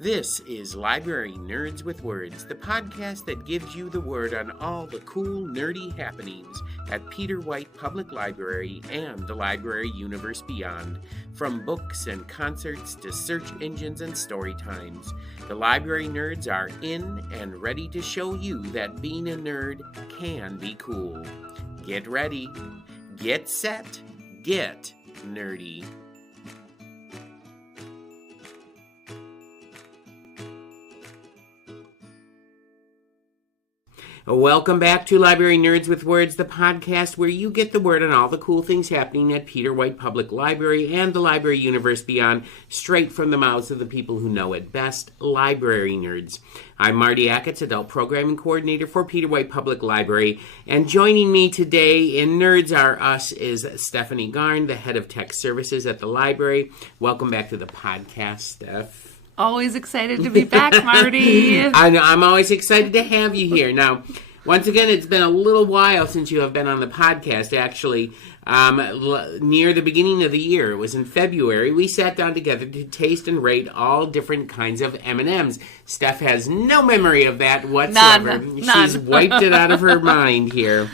This is Library Nerds with Words, the podcast that gives you the word on all the cool, nerdy happenings at Peter White Public Library and the library universe beyond. From books and concerts to search engines and story times, the library nerds are in and ready to show you that being a nerd can be cool. Get ready, get set, get nerdy. Welcome back to Library Nerds with Words, the podcast where you get the word on all the cool things happening at Peter White Public Library and the library universe beyond, straight from the mouths of the people who know it best, library nerds. I'm Marty Achatz, Adult Programming Coordinator for Peter White Public Library, and joining me today in Nerds Are Us is Stephanie Garn, the head of Tech Services at the library. Welcome back to the podcast, Steph. Always excited to be back, Marty. I'm always excited to have you here. Now, once again, it's been a little while since you have been on the podcast, actually. Near the beginning of the year, it was in February, we sat down together to taste and rate all different kinds of M&Ms. Steph has no memory of that whatsoever. None. She's wiped it out of her mind here.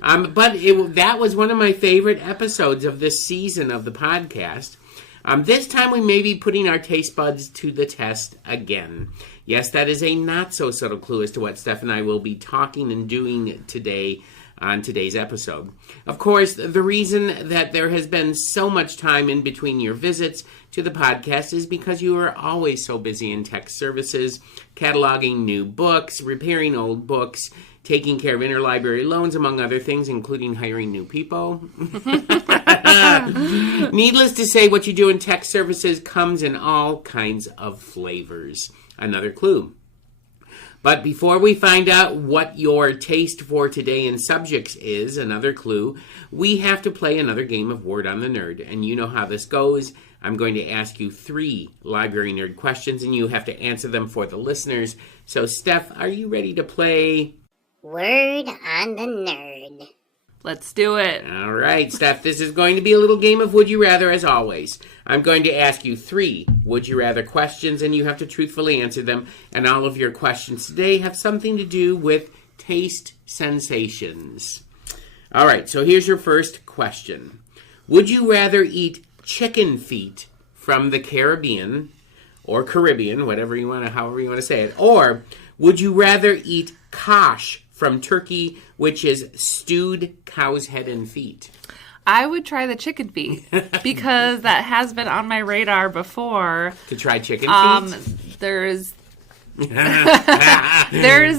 But that was one of my favorite episodes of this season of the podcast. This time we may be putting our taste buds to the test again. Yes, that is a not-so-subtle clue as to what Steph and I will be talking and doing today on today's episode. Of course, the reason that there has been so much time in between your visits to the podcast is because you are always so busy in tech services, cataloging new books, repairing old books, taking care of interlibrary loans, among other things, including hiring new people. Needless to say, what you do in tech services comes in all kinds of flavors. Another clue. But before we find out what your taste for today in subjects is, another clue, we have to play another game of Word on the Nerd. And you know how this goes. I'm going to ask you 3 library nerd questions, and you have to answer them for the listeners. So, Steph, are you ready to play Word on the Nerd? Let's do it. All right, Steph, this is going to be a little game of Would You Rather, as always. I'm going to ask you 3 Would You Rather questions, and you have to truthfully answer them. And all of your questions today have something to do with taste sensations. All right, so here's your first question. Would you rather eat chicken feet from the Caribbean, or Caribbean, however you want to say it, or would you rather eat kosh from Turkey, which is stewed cow's head and feet? I would try the chicken feet because that has been on my radar before. To try chicken feet? There's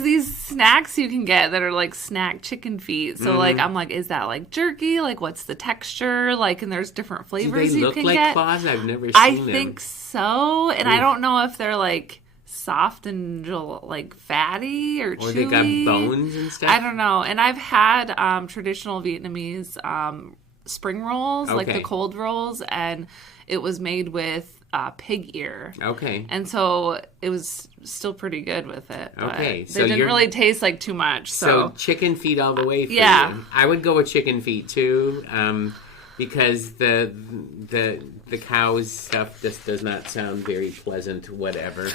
these snacks you can get that are like snack chicken feet. So I'm like, is that like jerky? Like, what's the texture? Like, and there's different flavors you can get. Do they look like claws? I've never seen them. I think so, and I don't know if they're like soft and like fatty or chewy. Or they got bones and stuff? I don't know. And I've had traditional Vietnamese spring rolls, like the cold rolls, and it was made with pig ear. Okay. And so it was still pretty good with it. But okay. So they didn't really taste like too much. So chicken feet all the way for you. I would go with chicken feet too. Because the cow's stuff just does not sound very pleasant, whatever.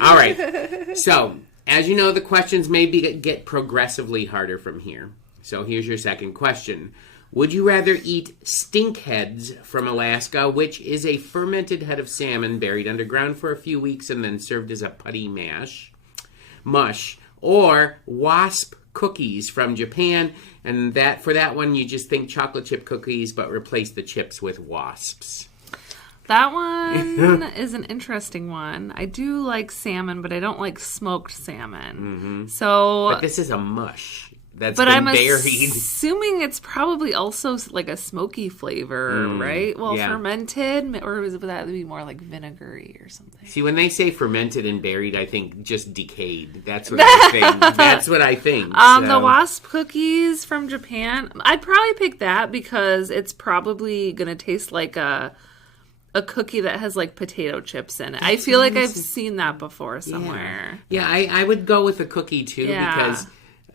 All right. So, as you know, the questions may get progressively harder from here. So here's your second question. Would you rather eat stink heads from Alaska, which is a fermented head of salmon buried underground for a few weeks and then served as a putty mush, or wasp cookies from Japan, and for that one you just think chocolate chip cookies but replace the chips with wasps? That one is an interesting one. I do like salmon, but I don't like smoked salmon. Mm-hmm. But this is a mush that's been buried. Assuming it's probably also like a smoky flavor, right? Well, fermented, or would that be more like vinegary or something? See, when they say fermented and buried, I think just decayed. That's what I think. The wasp cookies from Japan, I'd probably pick that because it's probably going to taste like a cookie that has like potato chips in it. I feel like I've seen that before somewhere. Yeah, I would go with a cookie too because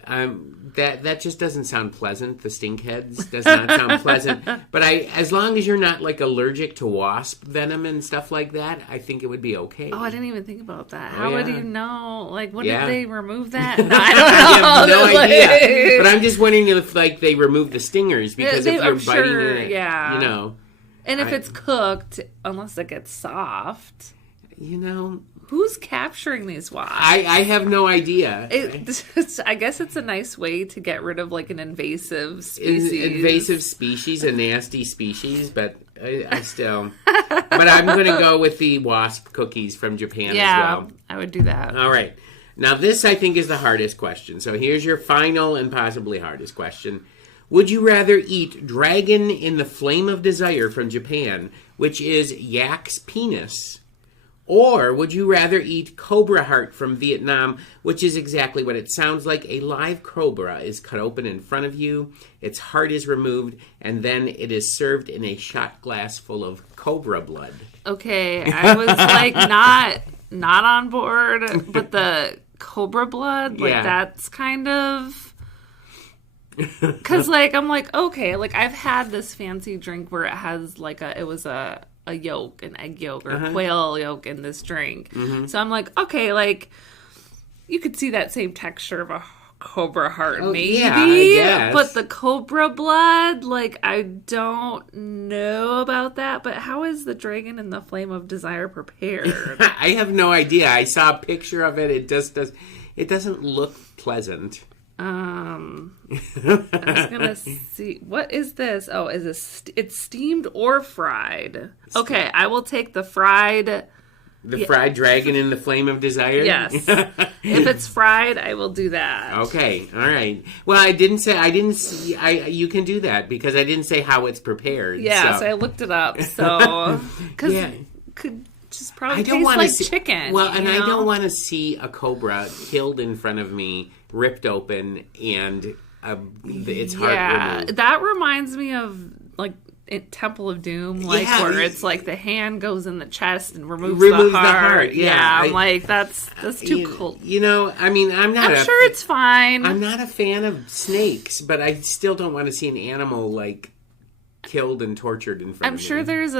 That just doesn't sound pleasant. The stink heads does not sound pleasant. But as long as you're not like allergic to wasp venom and stuff like that, I think it would be okay. Oh, I didn't even think about that. How would you know? Like, what Yeah. did they remove that? No, I don't know. I have no idea. But I'm just wondering if like they remove the stingers because if you're I'm biting sure, it, yeah. you know. And if it's cooked, unless it gets soft, you know, who's capturing these wasps? I have no idea. I guess it's a nice way to get rid of like an invasive species. Invasive species, a nasty species, but I still. But I'm going to go with the wasp cookies from Japan as well. I would do that. All right. Now this I think is the hardest question. So here's your final and possibly hardest question. Would you rather eat dragon in the flame of desire from Japan, which is yak's penis? Or would you rather eat cobra heart from Vietnam, which is exactly what it sounds like? A live cobra is cut open in front of you, its heart is removed, and then it is served in a shot glass full of cobra blood. Okay, I was like not on board, but the cobra blood, like that's kind of... Because, like, I'm like, okay, like, I've had this fancy drink where it has, like, it was a yolk, an egg yolk, or quail yolk in this drink. So I'm like, okay, like, you could see that same texture of a cobra heart, maybe. Yeah, I guess. But the cobra blood, like, I don't know about that. But how is the dragon in the flame of desire prepared? I have no idea. I saw a picture of it. It doesn't look pleasant. I was gonna see, what is this? Oh, it's steamed or fried? Okay, I will take the fried. The fried dragon in the flame of desire? Yes. If it's fried, I will do that. Okay, all right. Well, I didn't see. You can do that because I didn't say how it's prepared. Yeah, so I looked it up. So, because could just probably taste like chicken. Well, and I don't want to see a cobra killed in front of me, ripped open, and its heart removed. That reminds me of like Temple of Doom, like where it's like the hand goes in the chest and removes the heart. Yeah, I'm like that's too cool. You know, I mean, I'm sure it's fine. I'm not a fan of snakes, but I still don't want to see an animal like killed and tortured in front of me. I'm sure there's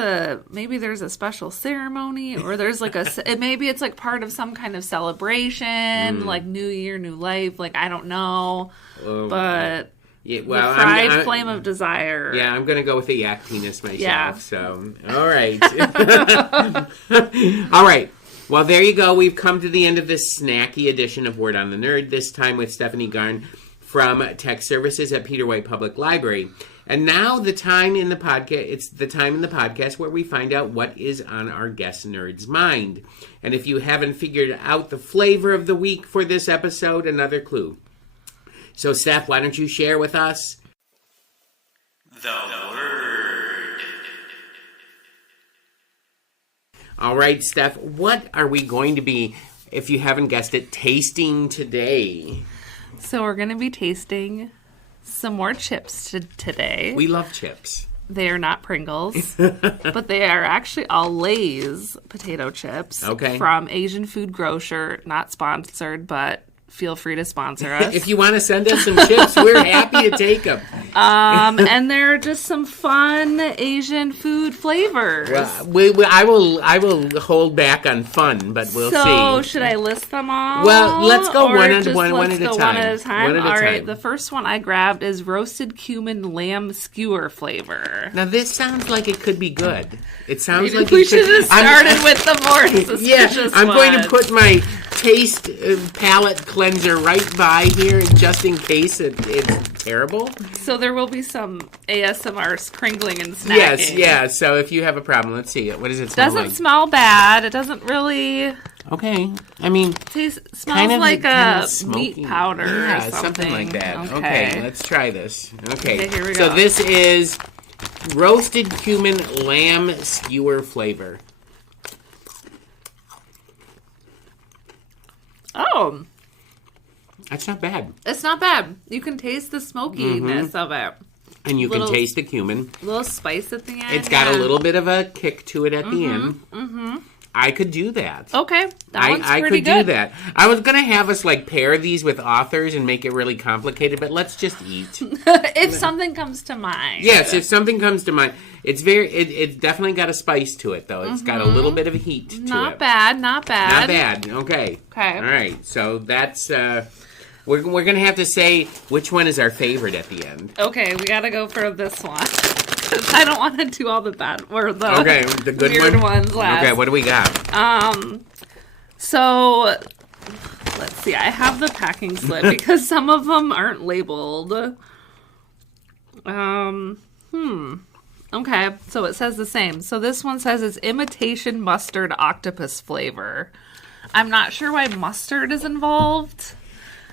a special ceremony, or there's like maybe it's like part of some kind of celebration, like New Year, New Life. Like I don't know, but the fried flame of desire. Yeah, I'm gonna go with the yak penis myself. Yeah. So all right, all right. Well, there you go. We've come to the end of this snacky edition of Word on the Nerd. This time with Stephanie Garn from Tech Services at Peter White Public Library. And now it's the time in the podcast where we find out what is on our guest nerd's mind. And if you haven't figured out the flavor of the week for this episode, another clue. So, Steph, why don't you share with us the word? All right, Steph, what are we going to be, if you haven't guessed it, tasting today? So we're going to be tasting some more chips today. We love chips. They are not Pringles, but they are actually all Lay's potato chips. Okay. From Asian Food Grocer. Not sponsored, but feel free to sponsor us. If you want to send us some chips, we're happy to take them. And they're just some fun Asian food flavors. Well, I will hold back on fun, but we'll see. So, should I list them all? Well, let's go one at a time. One at a time. All right, the first one I grabbed is roasted cumin lamb skewer flavor. Now, this sounds like it could be good. It sounds Maybe like we should have started with the more suspicious I'm going to put my taste palate cleanser right by here just in case it's terrible. So there will be some ASMR crinkling and snacking. Yes. So if you have a problem, let's see it. What does it smell like? Doesn't smell bad. It doesn't really... Okay. I mean... Smells like a meat powder or something like that. Okay, let's try this. Okay, here we so go. this is roasted cumin lamb skewer flavor. Oh. That's not bad. It's not bad. You can taste the smokiness of it. And you can taste the cumin. A little spice at the end. It's got a little bit of a kick to it at the end. I could do that. Okay, that one's I pretty could good. do that. I was gonna have us like pair these with authors and make it really complicated, but let's just eat. If something comes to mind. Yes, if something comes to mind, it's it's definitely got a spice to it though. It's got a little bit of heat to it. Not bad. Not bad. Okay. Okay. All right. So that's we're gonna have to say which one is our favorite at the end. Okay, we gotta go for this one. I don't want to do all the bad or the the good weird ones last. Okay, what do we got? So let's see. I have the packing slip because some of them aren't labeled. Okay, so it says the same. So this one says it's imitation mustard octopus flavor. I'm not sure why mustard is involved.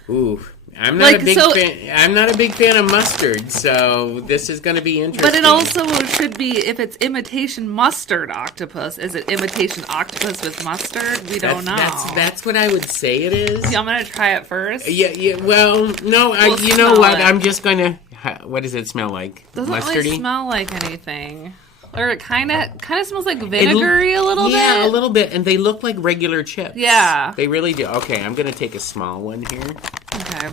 Ooh, I'm not a big fan. I'm not a big fan of mustard, so this is going to be interesting. But it also should be, if it's imitation mustard octopus, is it imitation octopus with mustard? We don't know. That's what I would say it is. Yeah, I'm going to try it first. Yeah. Well, no, you know what? I'm just going to. What does it smell like? Doesn't mustardy? really smell like anything. Or it kind of smells like vinegary a little bit. Yeah, a little bit. And they look like regular chips. Yeah. They really do. Okay, I'm going to take a small one here. Okay.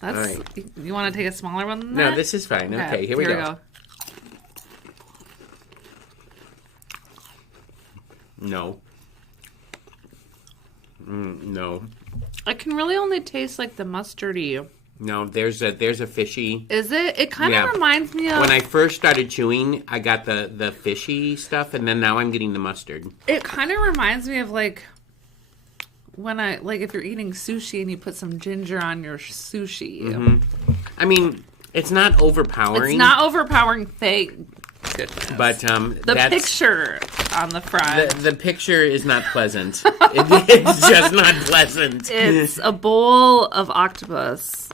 That's right. You want to take a smaller one than that? No, this is fine. Okay, here we go. No. No. I can really only taste like the mustardy. No, there's a fishy. Is it? It kind of reminds me of... When I first started chewing, I got the fishy stuff, and then now I'm getting the mustard. It kind of reminds me of like when if you're eating sushi and you put some ginger on your sushi. Mm-hmm. I mean, it's not overpowering. It's not overpowering, thank goodness. But the picture on the front. The picture is not pleasant. It's just not pleasant. It's a bowl of octopus.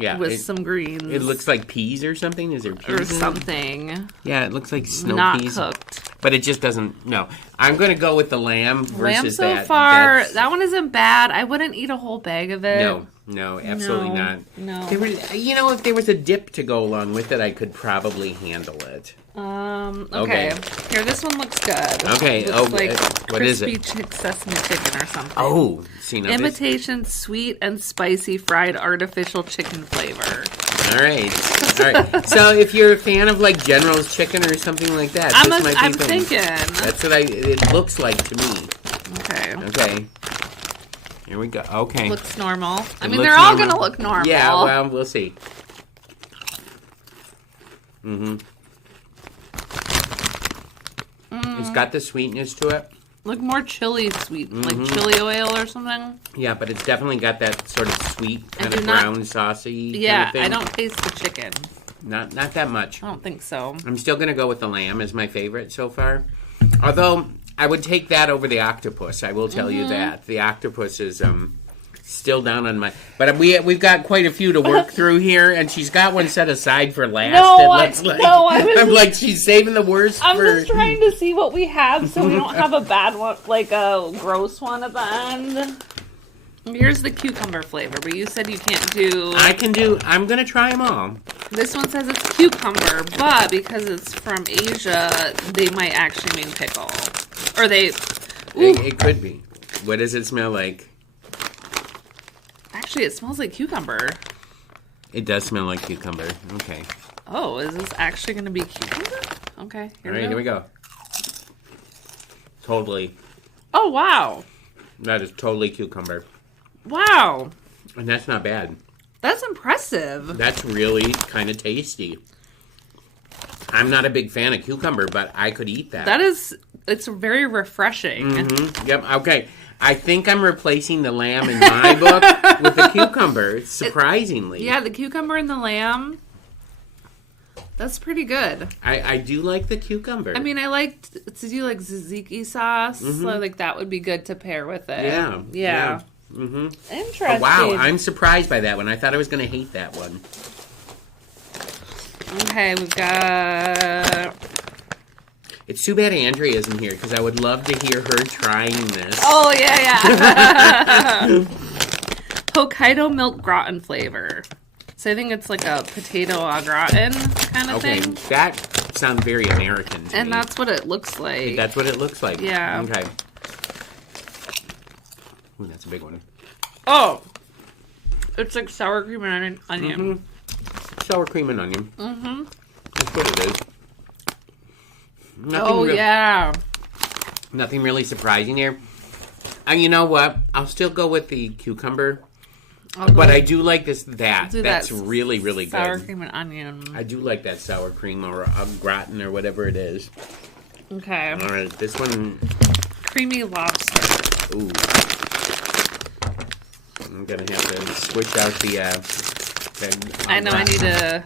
Yeah, with some greens. It looks like peas or something. Is there peas or something? Yeah, it looks like snow not peas. Not cooked. But it just doesn't. No, I'm going to go with the lamb versus lamb so far, that one isn't bad. I wouldn't eat a whole bag of it. No, absolutely not. No. If there was a dip to go along with it, I could probably handle it. Okay. Here, this one looks good. Okay. Looks like what is it? Crispy sesame chicken or something. Oh, see now imitation sweet and spicy fried artificial chicken flavor. All right. So if you're a fan of like General's chicken or something like that, I'm thinking. That's what it looks like to me. Okay. Here we go. Okay. Looks normal. They're all going to look normal. Yeah, well, we'll see. It's got the sweetness to it. Like more chili sweet, like chili oil or something. Yeah, but it's definitely got that sort of sweet, kind of brown, saucy kind of thing. I don't taste the chicken. Not that much. I don't think so. I'm still going to go with the lamb as my favorite so far. Although, I would take that over the octopus. I will tell you that. The octopus is still down on my... But we've got quite a few to work through here, and she's got one set aside for last. I'm like, she's saving the worst I'm just trying to see what we have so we don't have a bad one, like a gross one at the end. Here's the cucumber flavor, but you said you can't do... I'm going to try them all. This one says it's cucumber, but because it's from Asia, they might actually mean pickle. Or they... It could be. What does it smell like? Actually, it smells like cucumber. It does smell like cucumber. Okay. Oh, is this actually going to be cucumber? Okay. Here we go. Totally. Oh, wow. That is totally cucumber. Wow. And that's not bad. That's impressive. That's really kind of tasty. I'm not a big fan of cucumber, but I could eat that. It's very refreshing. Mm-hmm. Yep, okay. I think I'm replacing the lamb in my book with the cucumber, surprisingly. The cucumber and the lamb. That's pretty good. I do like the cucumber. I mean, I like to do like tzatziki sauce. So like that would be good to pair with it. Yeah. Mm-hmm. Interesting. Oh, wow, I'm surprised by that one. I thought I was going to hate that one. Okay, we've got... It's too bad Andrea isn't here, because I would love to hear her trying this. Oh, yeah. Hokkaido milk gratin flavor. So I think it's like a potato au gratin kind of thing. Okay, that sounds very American to me. And that's what it looks like. That's what it looks like. Yeah. Okay. Ooh, that's a big one. Oh, it's like sour cream and onion. Sour cream and onion. That's what it is. Yeah. Nothing really surprising here. And you know what? I'll still go with the cucumber. But I do like that's really, really good. Sour cream and onion. I do like that sour cream or a gratin or whatever it is. Okay. All right, this one. Creamy lobster. Ooh. I'm going to have to switch out the... I know, I need to...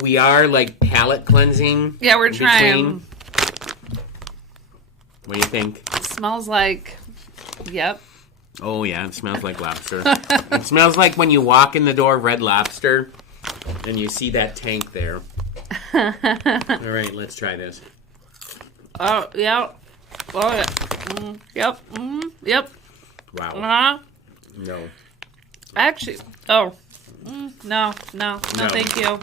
We are, like, palate cleansing. Yeah, we're trying. What do you think? It smells like... Yep. Oh, yeah, it smells like lobster. It smells like when you walk in the door of Red Lobster and you see that tank there. All right, let's try this. Oh, yeah. Oh, yeah. Yep. Yep. Wow. Uh-huh. No. Actually, no, thank you.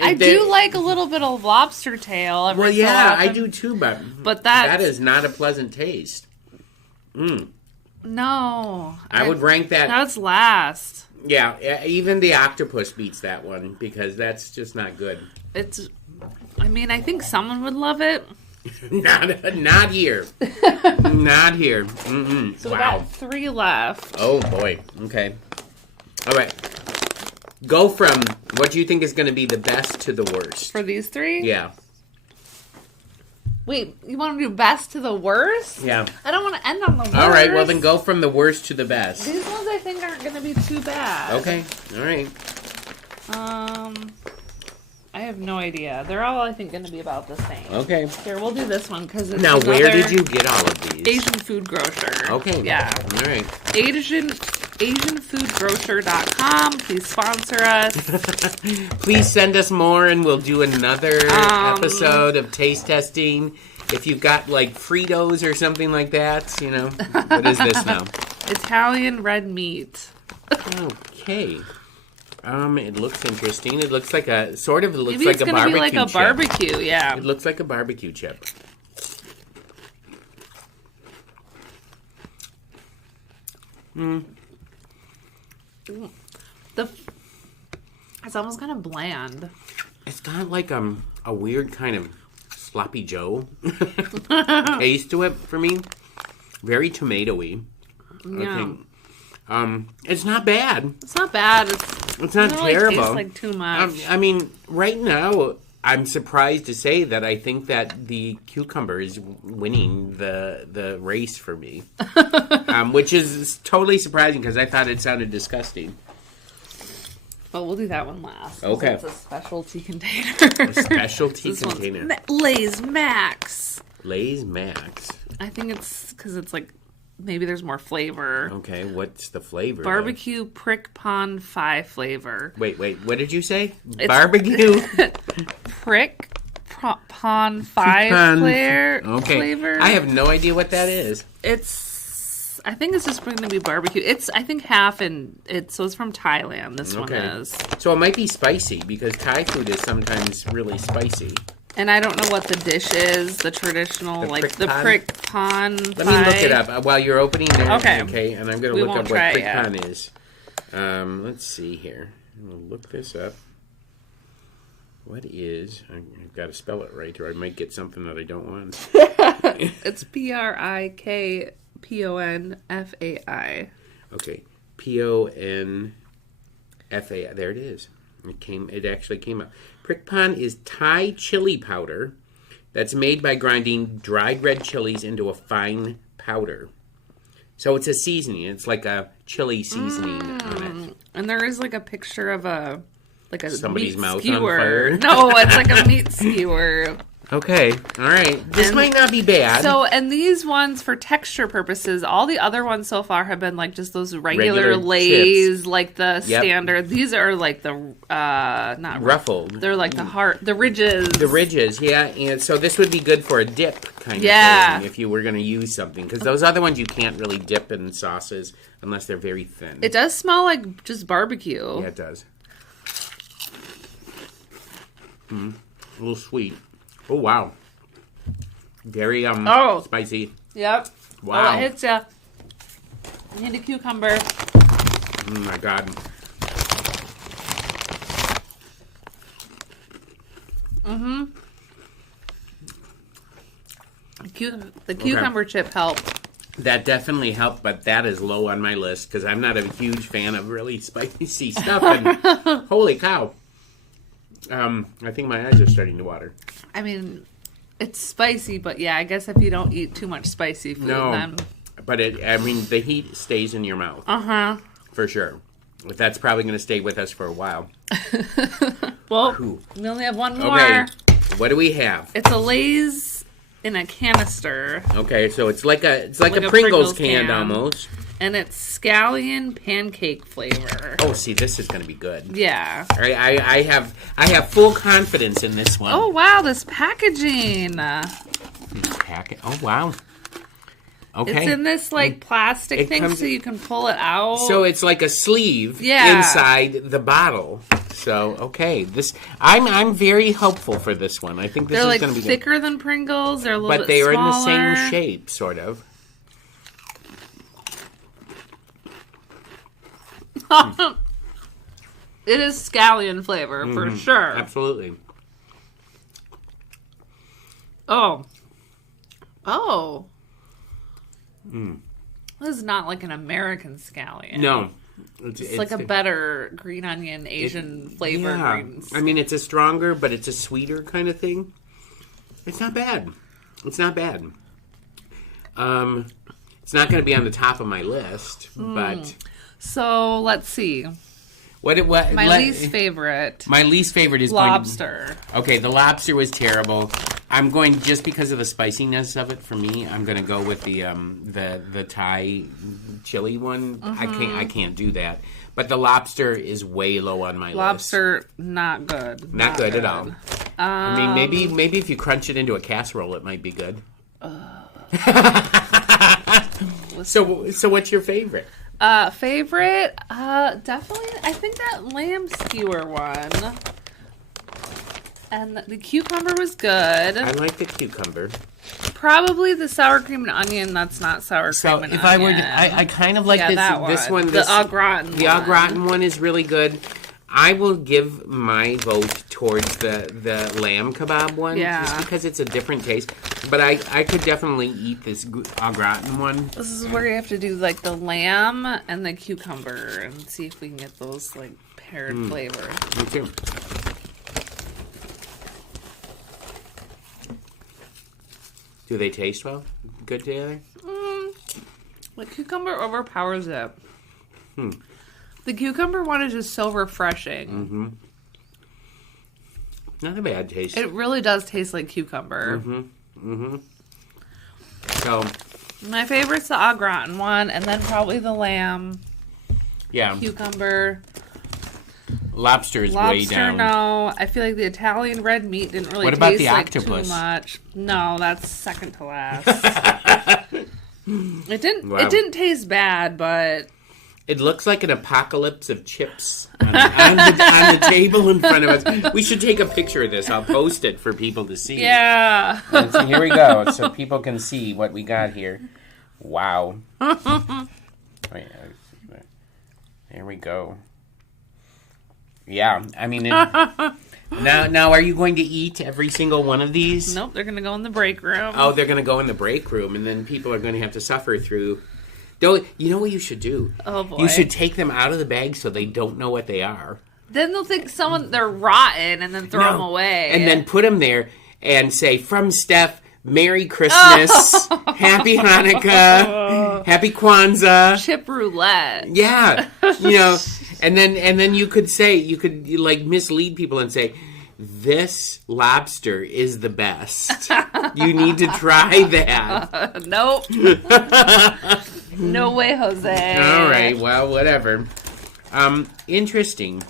I There- do like a little bit of lobster tail. Well, yeah, I do too, but that is not a pleasant taste. No. I would rank that. That's last. Yeah, even the octopus beats that one because that's just not good. I think someone would love it. Not here. Not here. So wow. we got 3 left. Oh, boy. Okay. All right. Go from what do you think is going to be the best to the worst. For these 3? Yeah. Wait, you want to do best to the worst? Yeah. I don't want to end on the worst. All right, well then go from the worst to the best. These ones I think aren't going to be too bad. Okay. All right. I have no idea. They're all, I think, going to be about the same. Okay. Here, we'll do this one because it's Now, where did you get all of these? Asian Food Grocer. Okay. Yeah. All right. AsianFoodGrocer.com. Please sponsor us. Please send us more and we'll do another episode of taste testing. If you've got like Fritos or something like that, what is this now? Italian red meat. Okay. It looks interesting. It looks like a sort of Maybe like a it's barbecue be like a chip. barbecue, yeah. It looks like a barbecue chip. It's almost kind of bland. It's got like a weird kind of sloppy Joe taste to it for me. Very tomatoey. Yeah. It's not bad. It's not bad. It's not terrible. Tastes like too much. Right now, I'm surprised to say that I think that the cucumber is winning the race for me, which is totally surprising because I thought it sounded disgusting. Well, we'll do that one last. Okay. It's a specialty container. A specialty container. Lay's Max. Lay's Max. I think it's because it's like maybe there's more flavor. Okay, what's the flavor? Barbecue Prick Pond 5 flavor. Wait, what did you say? Barbecue? Prick Pond 5 flavor. I have no idea what that is. I think it's just going to be barbecue. It's, I think, half so it's from Thailand, this one is. So it might be spicy because Thai food is sometimes really spicy. And I don't know what the dish is, the traditional, the prick pond. Let me look it up while you're opening there. Okay. Okay, and I'm going to look up what prick pond is. Let's see here. I'm going to look this up. What is... I've got to spell it right, or I might get something that I don't want. It's PRIKPONFAI. Okay. PONFAI. There it is. It actually came up. Prick Pond is Thai chili powder that's made by grinding dried red chilies into a fine powder. So it's a seasoning. It's like a chili seasoning on it. And there is like a picture of somebody's meat mouth skewer. on fire. No, it's like a meat skewer. Okay, all right. This might not be bad. So, and these ones, for texture purposes, all the other ones so far have been like just those regular Lay's, chips. like the standard. These are like the, not ruffled. They're like the ridges. The ridges, yeah. And so this would be good for a dip kind of thing if you were going to use something. Because those other ones you can't really dip in sauces unless they're very thin. It does smell like just barbecue. Yeah, it does. A little sweet. Oh, wow. Very spicy. Yep. Wow. Oh, it hits ya. You need a cucumber. Oh my God. Mm-hmm. The cucumber chip helped. That definitely helped, but that is low on my list because I'm not a huge fan of really spicy stuff. And holy cow. I think my eyes are starting to water. I mean, it's spicy, but yeah, I guess if you don't eat too much spicy food, then... But the heat stays in your mouth. Uh-huh. For sure. But that's probably going to stay with us for a while. Well, we only have one more. Okay, what do we have? It's a Lay's in a canister. Okay, so it's like a Pringles can almost. And it's scallion pancake flavor. Oh, see, this is going to be good. Yeah. All right, I have full confidence in this one. Oh, wow, this packaging. Oh, wow. Okay. It's in this, plastic thing so you can pull it out. So it's like a sleeve inside the bottle. So, okay. I'm very hopeful for this one. I think this is going to be good. They're thicker than Pringles. They're a little bit But they are smaller. in the same shape, sort of. It is scallion flavor, for sure. Absolutely. Oh. This is not like an American scallion. No. It's like a better green onion, Asian flavor. Yeah. I mean, it's a stronger, but it's a sweeter kind of thing. It's not bad. It's not bad. It's not going to be on the top of my list, but... So, let's see. My least favorite. My least favorite is lobster. Okay, the lobster was terrible. I'm going, just because of the spiciness of it for me, I'm going to go with the Thai chili one. I can't do that. But the lobster is way low on my list. Lobster, not good. Not good at all. I mean, maybe if you crunch it into a casserole, it might be good. So what's your favorite? Favorite? Definitely, I think that lamb skewer one. And the cucumber was good. I like the cucumber. Probably the sour cream and onion. That's not sour cream and onion. So if I were to, I kind of like this one. The au gratin one. The au gratin one is really good. I will give my vote towards the lamb kebab one. Yeah. Just because it's a different taste. But I could definitely eat this au gratin one. This is where you have to do the lamb and the cucumber and see if we can get those paired flavor. Me too. Do they taste well? Good together? The cucumber overpowers it. The cucumber one is just so refreshing. Not a bad taste. It really does taste like cucumber. So, my favorite's the au gratin one, and then probably the lamb. Yeah. Cucumber. Lobster is way down. No. I feel like the Italian red meat didn't really taste too much. No, that's second to last. It didn't taste bad, but it looks like an apocalypse of chips on the table in front of us. We should take a picture of this. I'll post it for people to see. Yeah. And so here we go, so people can see what we got here. Wow. There we go. Yeah, I mean, now are you going to eat every single one of these? Nope, they're going to go in the break room. Oh, they're going to go in the break room, and then people are going to have to suffer through. You know what you should do? Oh, boy. You should take them out of the bag so they don't know what they are. Then they'll think they're rotten and then throw them away. And then put them there and say, from Steph, Merry Christmas, Happy Hanukkah, Happy Kwanzaa. Chip roulette. Yeah, and then you could mislead people and say, this lobster is the best. You need to try that. Nope. No way, Jose. All right, well, whatever. Interesting.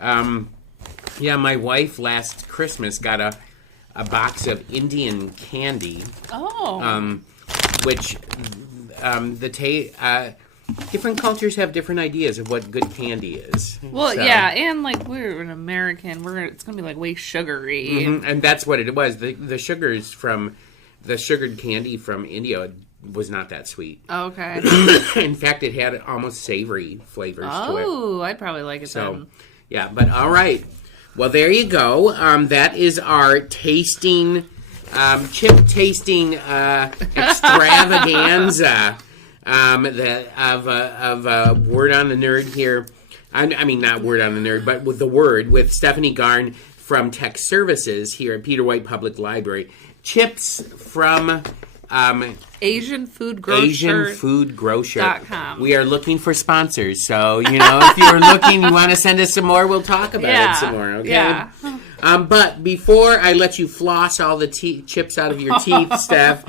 My wife last Christmas got a box of Indian candy. Oh. Which different cultures have different ideas of what good candy is. Well, yeah, and we're an American, it's gonna be way sugary. And that's what it was. The sugars from the sugared candy from India was not that sweet. Okay. In fact, it had almost savory flavors to it. Oh, I'd probably like it then. Yeah, but all right. Well, there you go. That is our tasting, chip tasting extravaganza of Word on the Nerd here. I mean, not Word on the Nerd, but with the Word with Stephanie Garn from Tech Services here at Peter White Public Library. Chips from Asian Food Grocer. AsianFoodGrocer.com. We are looking for sponsors, so if you're looking, you want to send us some more, we'll talk about it some more. Okay. Yeah. But before I let you floss all the chips out of your teeth, Steph,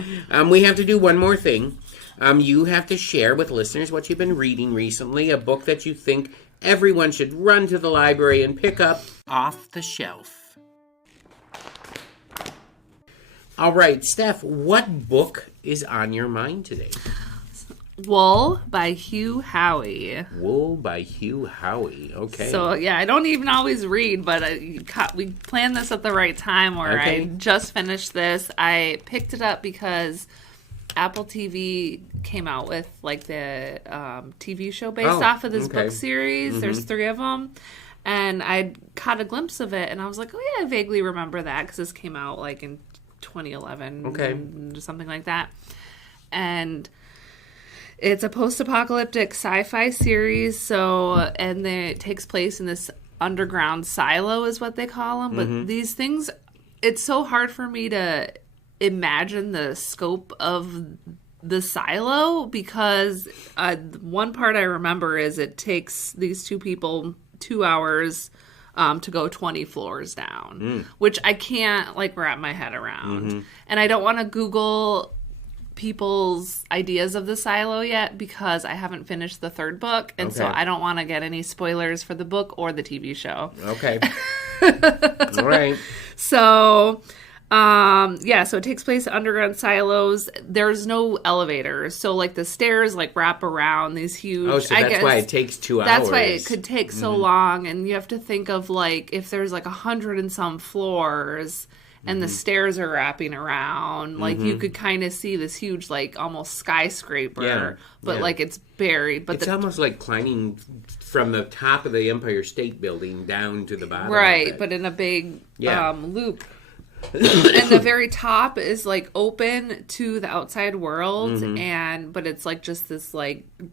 we have to do one more thing. You have to share with listeners what you've been reading recently, a book that you think everyone should run to the library and pick up off the shelf. All right, Steph, what book is on your mind today? Wool by Hugh. Wool by Hugh Howey. Okay. So, I don't even always read, but we planned this at the right time where I just finished this. I picked it up because Apple TV came out with like the TV show based off of this book series. Mm-hmm. There's 3 of them. And I caught a glimpse of it, and I was like, oh, yeah, I vaguely remember that because this came out like in 2011, something like that. And it's a post-apocalyptic sci-fi series, and it takes place in this underground silo is what they call them. But these things, it's so hard for me to imagine the scope of the silo because one part I remember is it takes these 2 people 2 hours to go 20 floors down, which I can't wrap my head around. And I don't want to Google people's ideas of the silo yet because I haven't finished the 3rd book. And so I don't want to get any spoilers for the book or the TV show. Okay. All right. So, so it takes place underground silos. There's no elevators. So the stairs wrap around these huge. Oh, so that's why it takes 2 hours. That's why it could take so long. And you have to think of if there's 100 and some floors and the stairs are wrapping around, you could kind of see this huge almost skyscraper, but it's buried. But it's almost like climbing from the top of the Empire State Building down to the bottom. Right, but in a big loop. And the very top is open to the outside world, but it's just this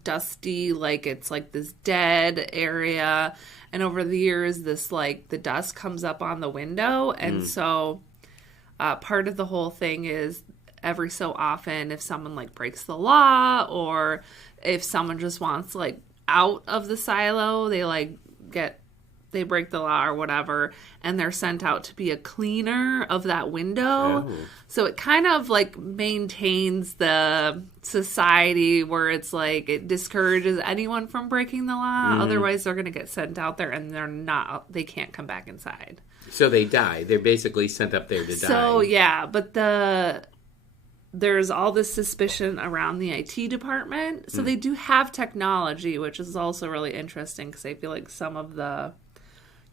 dusty, it's this dead area. And over the years, this the dust comes up on the window, and so part of the whole thing is every so often, if someone breaks the law, or if someone just wants out of the silo, they break the law or whatever, and they're sent out to be a cleaner of that window. Oh. So it kind of maintains the society where it's it discourages anyone from breaking the law. Otherwise they're going to get sent out there and they can't come back inside. So they die. They're basically sent up there to die. So yeah, but there's all this suspicion around the IT department. So they do have technology, which is also really interesting because I feel like some of the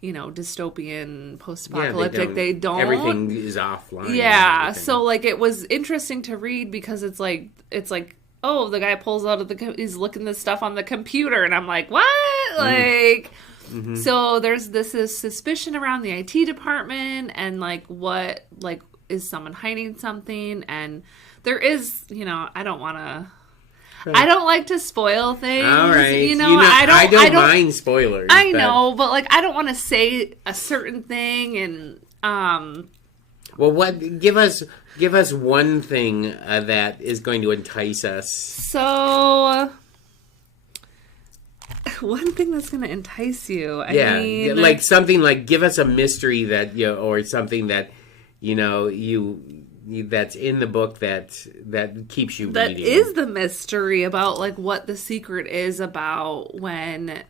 dystopian, post-apocalyptic, they don't. Everything is offline. Yeah, so it was interesting to read because it's oh, the guy pulls out of he's looking this stuff on the computer, and I'm like, what? So there's this suspicion around the IT department, and what is someone hiding something? And there is, I don't want to. I don't like to spoil things. All right. I don't mind spoilers. I know, but I don't want to say a certain thing and well, give us one thing that is going to entice us. So one thing that's going to entice you. I mean, something give us a mystery that or something that that's in the book that keeps you reading. That is the mystery about what the secret is about when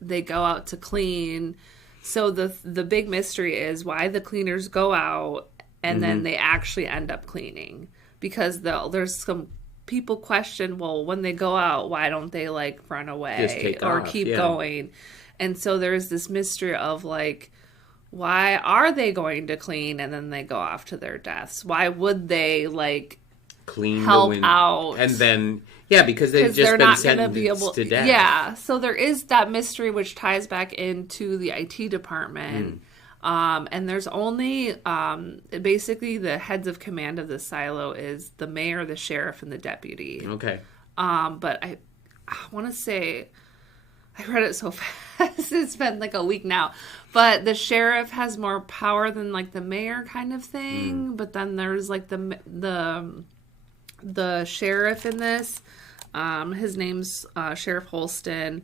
they go out to clean. So the big mystery is why the cleaners go out and then they actually end up cleaning, because there's some people question, well, when they go out, why don't they run away or keep going? And so there's this mystery of why are they going to clean and then they go off to their deaths? Why would they clean help the window out. and then because they've just been sentenced to death. Yeah, so there is that mystery which ties back into the IT department. And there's only basically the heads of command of the silo is the mayor, the sheriff, and the deputy. Okay. But I want to say I read it so fast. It's been like a week now. But the sheriff has more power than like the mayor kind of thing. But then there's like the sheriff in this. His name's Sheriff Holston.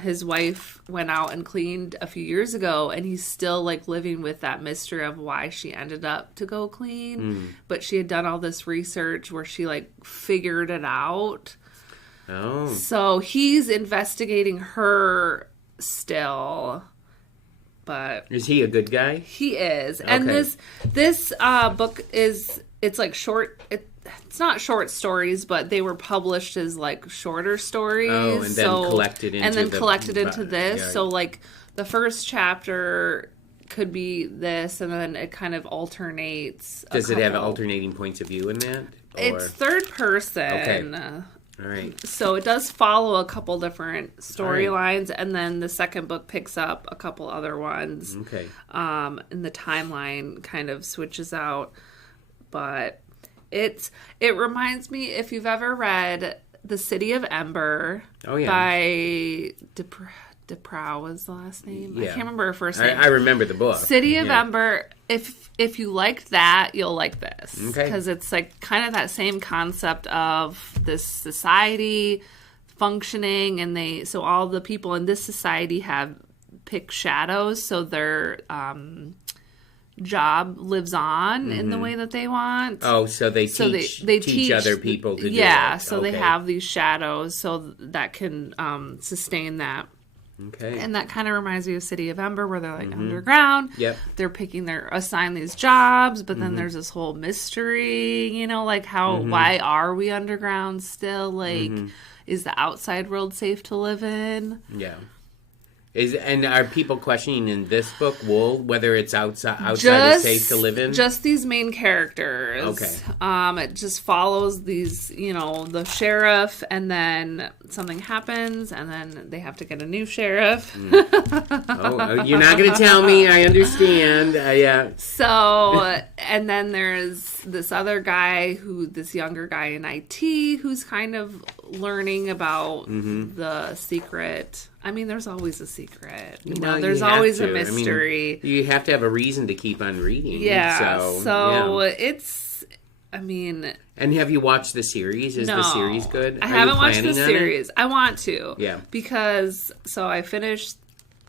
His wife went out and cleaned a few years ago, and he's still like living with that mystery of why she ended up to go clean. But she had done all this research where she like figured it out. Oh. So he's investigating her still. But is he a good guy? He is. Okay. And this book it's like short. It's not short stories, but they were published as like shorter stories. Oh, and then collected into this. Yeah. So like the first chapter could be this, and then it kind of alternates. Does it have alternating points of view in that? It's third person. Okay. All right. So it does follow a couple different storylines, and then the second book picks up a couple other ones. Okay. And the timeline kind of switches out, but it reminds me, if you've ever read The City of Ember by DeProw was the last name. Yeah. I can't remember her first name. I remember the book. City of Ember. If you liked that, you'll like this. Okay. Because it's like kind of that same concept of this society functioning, and so all the people in this society have picked shadows, so their job lives on in the way that they want. Oh, so they teach other people to do it. Yeah, so they have these shadows so that can sustain that. Okay. And that kind of reminds me of City of Ember, where they're like underground. Yep. They're assigned these jobs, but then there's this whole mystery, like why are we underground still? Like, is the outside world safe to live in? Yeah. And are people questioning in this book, Wool, whether it's outside is safe to live in? Just these main characters. Okay. It just follows these, the sheriff, and then something happens, and then they have to get a new sheriff. Oh, you're not going to tell me. I understand. Yeah. So, and then there's this other guy this younger guy in IT, who's kind of learning about the secret. I mean, there's always a secret. There's always a mystery. You have to have a reason to keep on reading. Yeah. So it's, And have you watched the series? Is the series good? I haven't watched the series. I want to. Yeah. Because, I finished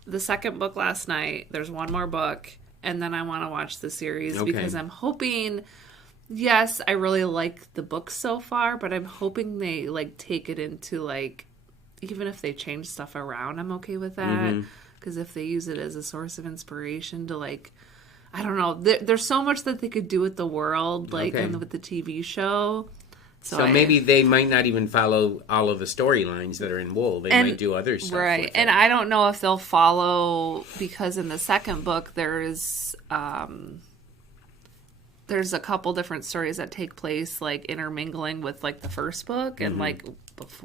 the second book last night. There's one more book. And then I want to watch the series because I'm hoping... Yes, I really like the book so far, but I'm hoping they, take it into, even if they change stuff around, I'm okay with that. Because if they use it as a source of inspiration to, I don't know. There's so much that they could do with the world, and with the TV show. So maybe they might not even follow all of the storylines that are in Wool. They might do other stuff. Right. And I don't know if they'll follow, because in the second book, there's a couple different stories that take place, intermingling with, the first book and,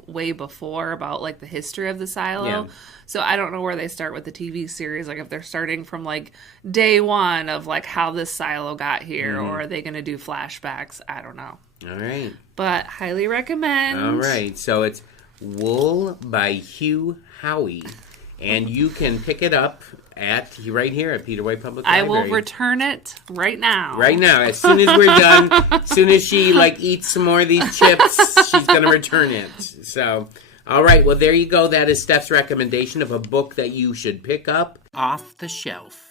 way before about, the history of the silo. Yeah. So I don't know where they start with the TV series. If they're starting from, day one of, how this silo got here, or are they going to do flashbacks? I don't know. All right. But highly recommend. All right. So it's Wool by Hugh Howey. And you can pick it up right here at Peter White Public Library. I will return it right now. Right now. As soon as we're done, as soon as she, eats some more of these chips, she's going to return it. So, all right. Well, there you go. That is Steph's recommendation of a book that you should pick up off the shelf.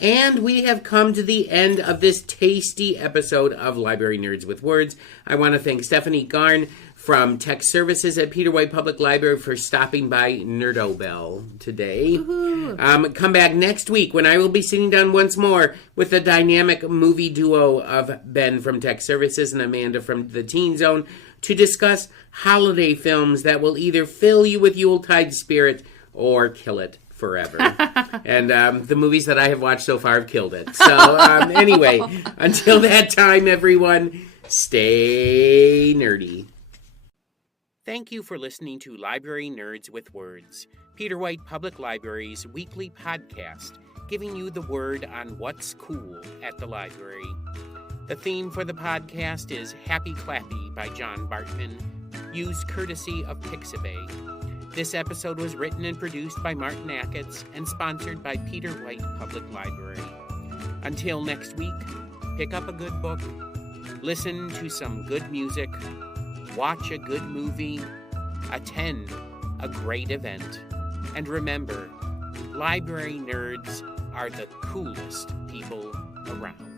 And we have come to the end of this tasty episode of Library Nerds with Words. I want to thank Stephanie Garn from Tech Services at Peter White Public Library for stopping by Nerdobell today. Come back next week when I will be sitting down once more with the dynamic movie duo of Ben from Tech Services and Amanda from the Teen Zone to discuss holiday films that will either fill you with Yuletide spirit or kill it forever. And the movies that I have watched so far have killed it. So anyway, until that time, everyone, Stay nerdy. Thank you for listening to Library Nerds with Words, Peter White Public Library's weekly podcast, giving you the word on what's cool at the library. The theme for the podcast is Happy Clappy by John Bartman, used courtesy of Pixabay. This episode was written and produced by Martin Acketts and sponsored by Peter White Public Library. Until next week, pick up a good book, listen to some good music, watch a good movie, attend a great event, and remember, library nerds are the coolest people around.